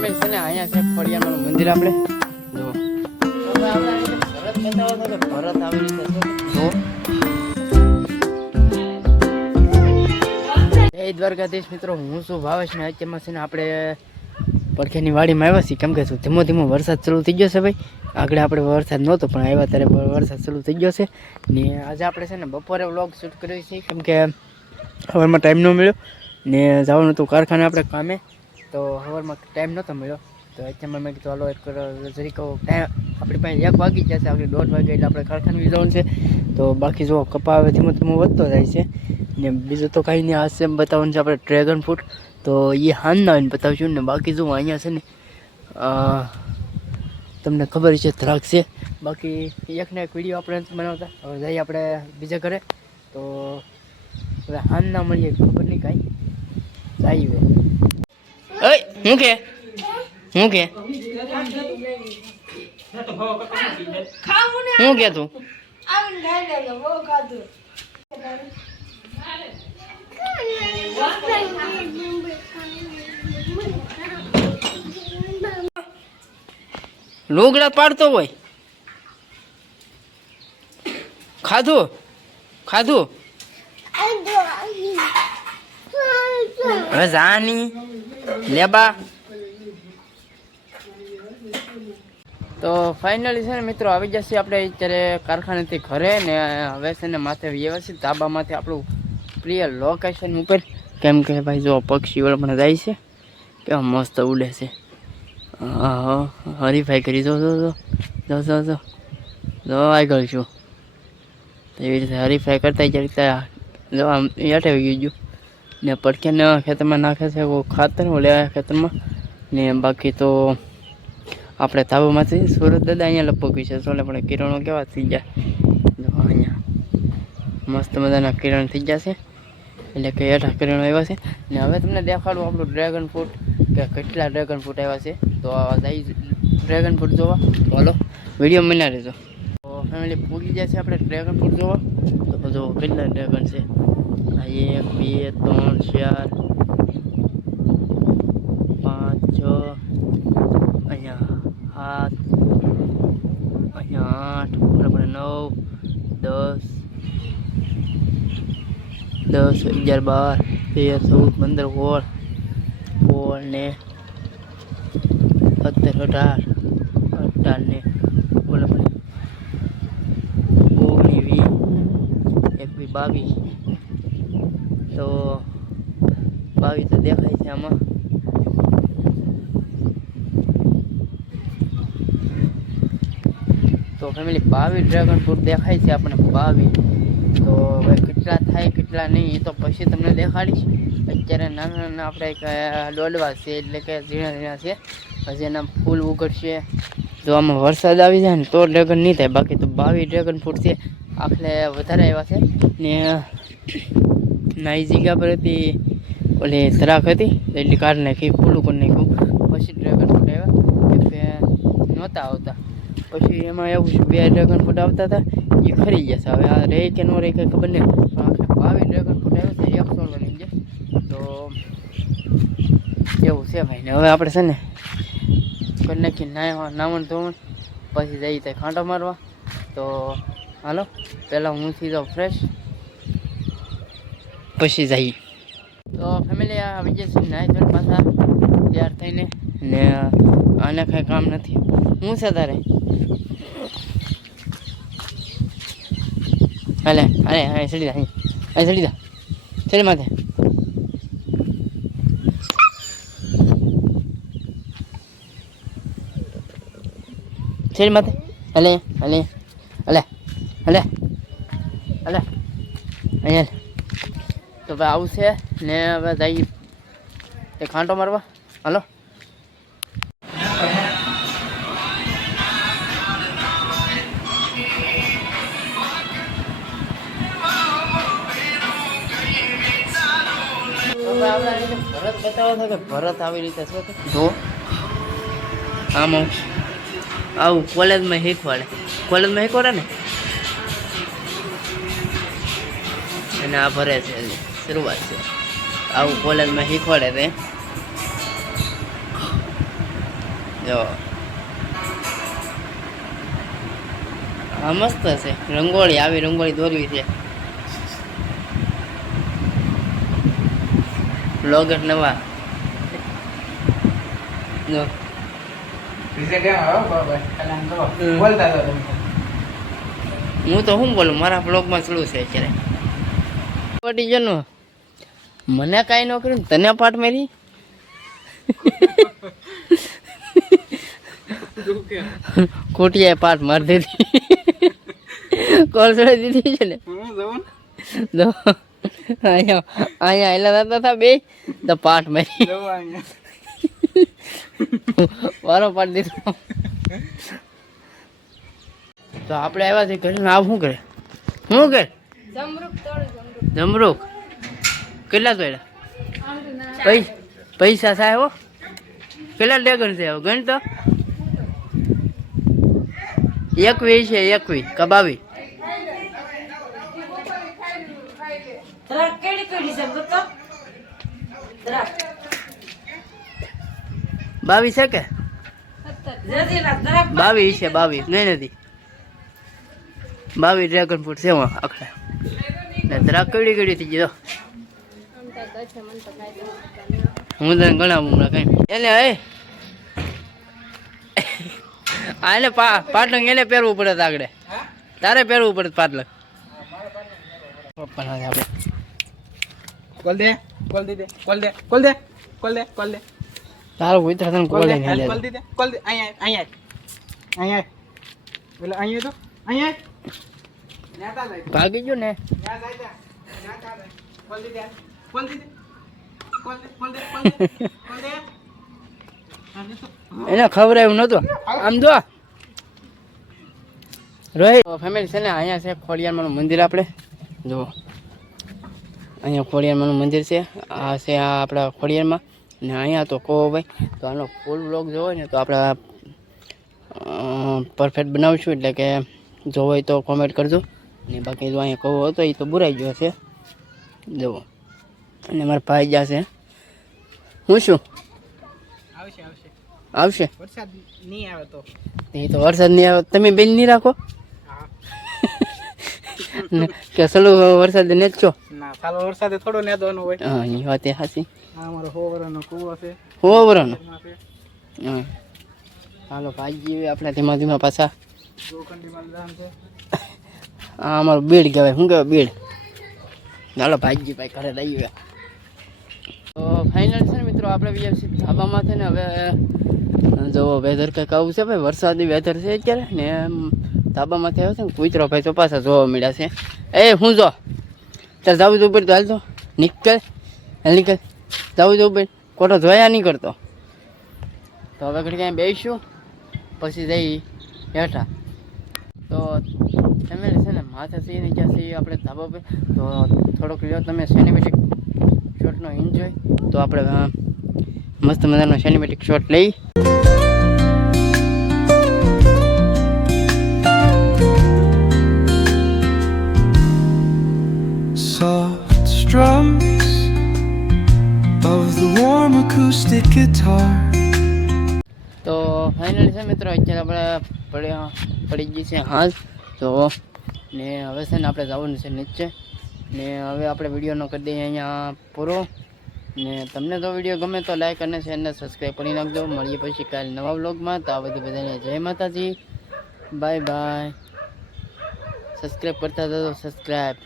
Family છે ને અહીંયા છે ફળિયાનું મંદિર આપણે જો ભરત આવી રીતે જો જય દ્વારકાધીશ મિત્રો, હું છું ભાવેશ ને અત્યારમાં છે ને આપણે પડખેની વાડીમાં આવ્યા છીએ. કેમ કે શું ધીમો ધીમો વરસાદ શરૂ થઈ ગયો છે ભાઈ. આગળ આપણે વરસાદ નહોતો પણ આવ્યા ત્યારે વરસાદ શરૂ થઈ ગયો છે ને આજે આપણે છે ને બપોરે વ્લોગ શૂટ કર્યો છે કેમ કે સવારમાં ટાઈમ ન મળ્યો ને જવાનું હતું કારખાને આપણે કામે, તો સવારમાં ટાઈમ નહોતો મળ્યો. તો અત્યારમાં મેં કીધું હાલો એક જરીક ટાઈમ આપણી પાસે 1 વાગી જશે, આપણે 1:30 વાગે એટલે આપણે કારખાને જવાનું છે. તો બાકી જો કપા હવે ધીમો ધીમો વધતો જાય છે ને બીજું તો કાંઈ નહીં. આ સેમ બતાવવાનું છે આપણે ડ્રેગન ફ્રૂટ, તો એ હાંજના આવીને બતાવશું ને. બાકી જો અહીંયા છે ને તમને ખબર છે દ્રાક્ષ છે. બાકી એકને એક વિડીયો આપણે બનાવતા. હવે જઈએ આપણે બીજા ઘરે, તો હવે હાંજના મળીએ, ખબર નહીં કાંઈ જાય. હું કે હું કે તું લુગડા પાડતો હોય? ખાધું ખાધું હવે જાની લેબા. તો ફાઇનલી છે ને મિત્રો આવી જશે આપણે અત્યારે કારખાનેથી ઘરે ને હવે છે ને માથે વ્યવસ્થિત ધાબામાંથી આપણું પ્રિય લોકેશન ઉપર. કેમ કે ભાઈ જો પક્ષીઓ પણ જાય છે, કેવા મસ્ત ઉડે છે. હા હરીફાઈ કરી જો જો જો જો જો જો આગળ છું એવી રીતે હરીફાઈ કરતા જતા જો આમ અટાવી ગયું ને પડખ્યાને ખેતરમાં નાખે છે ખાતર ઓલે ખેતરમાં ને. બાકી તો આપણે ધાબામાંથી સુરત દાદા અહીંયા લપોક્યું છે સોલે, પણ કિરણો કેવા થઈ જાય જો અહીંયા મસ્ત મજાના કિરણ થઈ જશે, એટલે કે 8 કિરણો આવ્યા છે ને. હવે તમને દેખાડું આપણું ડ્રેગન ફ્રૂટ કે કેટલા ડ્રેગન ફ્રૂટ આવ્યા છે. તો જઈ ડ્રેગન ફ્રૂટ જોવા, તો હાલો વિડીયો મના રહેજો. તો ફેમિલી પૂરી જાય છે આપણે ડ્રેગન ફ્રૂટ જોવા. તો જો કેટલા ડ્રેગન છે, 1 2 3 4 5 6 અહીંયા 7 અહીંયા 8 બરાબર 9 10 11 12 13 14 15 16 ને 17 18 ને બોલો 19 20 21 22. તો 22 તો દેખાય છે આમાં. તો ફેમિલી 22 ડ્રેગન ફ્રૂટ દેખાય છે આપણે 22. તો હવે કેટલા થાય કેટલા નહીં એ તો પછી તમને દેખાડીશ. અત્યારે નાના નાના આપણે ડોડવા છે, એટલે કે ઝીણા ઝીણા છે, હજી એના ફૂલ ઉગડશે. જો આમાં વરસાદ આવી જાય ને તો ડ્રેગન નહીં થાય. બાકી તો 22 ડ્રેગન ફ્રૂટ છે, આખલે વધારે આવ્યા છે ને. નાઈ જગ્યા પર હતી ઓલી સરાખ હતી એટલે કાઢી નાખી, ફૂલું કરી નાખ્યું. પછી ડ્રેગન ફ્રૂટ આવ્યા, નહોતા આવતા. પછી એમાં એવું છે 2 ડ્રેગન ફ્રૂટ આવતા હતા એ ખરી જશે. હવે આ રહે કે ન રહે કંઈ ખબર નહીં, પણ આખરે 22 ડ્રેગન ફ્રૂટ આવ્યો છે, 100 બની જાય. તો એવું છે ભાઈ ને. હવે આપણે છે ને કરી નાખી નાવણ ધોવણ, પછી જઈએ ત્યાં ખાંટો મારવા. તો હાલો પહેલાં હું થઈ જાઉં ફ્રેશ, પછી જઈએ. તો ફેમિલી આ વિજય સિંહ નાય તો પાછા તૈયાર થઈને ને આને કાંઈ કામ નથી. હું છે તારે હાલે હાલે હા ચડી જા, અહીં ચડી જા, ચડી માથે. ચડી માથે હાલે હાલે હાલે હાલે હાલે અહીંયા. તો ભાઈ આવું છે ને હવે જઈએ એ ખાંટો મારવા. હાલો ભરત બતાવો છો કે ભરત આવી રીતે છે જો આમ આવું કોલેજમાં શીખવાડે ને અને આ ભરે છે શરૂઆત છે. આવું કોલેજમાં શીખવાડે તે જો આ મસ્ત છે રંગોળી, આવી રંગોળી દોરવી છે. બ્લોગર નવા જો હું તો શું બોલું, મારા બ્લોગમાં ચડું છે અત્યારે. પટી જનો મને કાંઈ ન કર્યું, તને પાઠ મારી. કોટિયાએ પાઠ મારી દીધી, કોલ ચડી દીધી છે ને. અહીંયા એલા જતા હતા બે તો પાઠ મારી વારો પાઠ દીધો. તો આપણે આવ્યા છે ઘરે. આવ શું કરે, શું કરે? જમરૂક કેટલા તોડ્યા? પૈસા થાય હો. કેટલા ડેગન છે ગણ તો? 21 છે. 21 કે 22? 22 છે કે 22 છે? 22 નહીં, નથી 22 ડ્રેગન ફ્રૂટ છે આખા. દ્રાક કેવડી કેવડી થઈ ગઈ. હું તને ગણાવું હમણાં કઈ. એને આને પાટલંગ એને પહેરવું પડે આગળ, તારે પહેરવું પડે પાટલંગ. આપણે કોલ દે, કોલ દે, કોલ દે, કોલ દે, કોલ દે, કોલ દે. તારું કોઈ તને કોલ નહીં લે. કોલ દે, કોલ દે. અહીંયા એટલે અહીંયા તો અહીંયા ભાગી ગયો ને. કોલ દે, કોલ દે, કોલ દે, કોલ દે, કોલ દે. એને ખવડાવ્યું નતું. આમ જો રોહિત ફેમિલી છે ને, અહીંયા છે ખોડિયારમાંનું મંદિર. આપણે જો અહીંયા ખોડિયારમાંનું મંદિર છે. આ છે આ આપણા ખોડિયારમાં. ને અહીંયા તો કહો ભાઈ, તો આનો ફૂલ બ્લોગ જોવો ને તો આપણે પરફેક્ટ બનાવીશું. એટલે કે જો હોય તો કોમેન્ટ કરજો. ને બાકી જો અહીંયા કહો હતો એ તો બુરાઈ ગયો છે. જુઓ અને મારા ભાઈ જશે. હું શું આવશે? વરસાદ નહીં આવે તો એ તો વરસાદ નહીં આવે તમે બેન નહીં રાખો કે સલો વરસાદ ને જ છો. ના, સાલો વરસાદે થોડો નેદવાનો હોય. હા એ વાત એ સાચી. આ અમારો 100 વર્ષનો કૂવો છે. 100 વર્ષનો? હા હાલો ભાઈ આપણે ધીમા ધીમા પાછા. હા અમારું બેડ કહેવાય. શું કહેવાય? બેડ. ચાલો ભાઈજી ભાઈ ઘરે લઈ ગયા. તો ફાઇનલ છે ને મિત્રો, આપણે બી ધાબામાં છે ને. હવે જો વેધર કંઈક આવું છે ભાઈ, વરસાદી વેધર છે અત્યારે. ને ધાબામાંથી આવ્યો છે ને કૂતરો ભાઈ તો પાછા જોવા મળ્યા છે. એ હું જો તારે જવું તો ઉપર તો હાલ તો નીકળ નીકળ જવું તો ઉપર. ખોટો જોયા નહીં કરતો. તો હવે ઘડી ક્યાંય બેસીશું પછી જઈ હેઠા. તો ફેમિલી છે ને માથે સી નીચે સી આપણે ધાબા પર. તો થોડોક લ્યો તમે સિનેમેટિક શોટનો એન્જોય. તો આપણે મસ્ત મજાનો સિનેમેટિક શોટ લઈ. Soft strums of the warm acoustic guitar. તો ફાઇનલી છે મિત્રો, અત્યારે આપણે પડી ગઈ છે હાથ. તો ને હવે છે ને આપણે જવાનું છે નીચે. ને હવે આપણે વિડીયોનો કરી દઈએ અહીંયા પૂરો. ને તમને તો વિડીયો ગમે તો લાઈક અને શેર ને સબસ્ક્રાઈબ કરી નાખજો. મળીએ પછી કાલે નવા વ્લોગમાં. તો આ બધું બધાને જય માતાજી, બાય બાય. સબસ્ક્રાઈબ કરતા જજો, સબસ્ક્રાઈબ.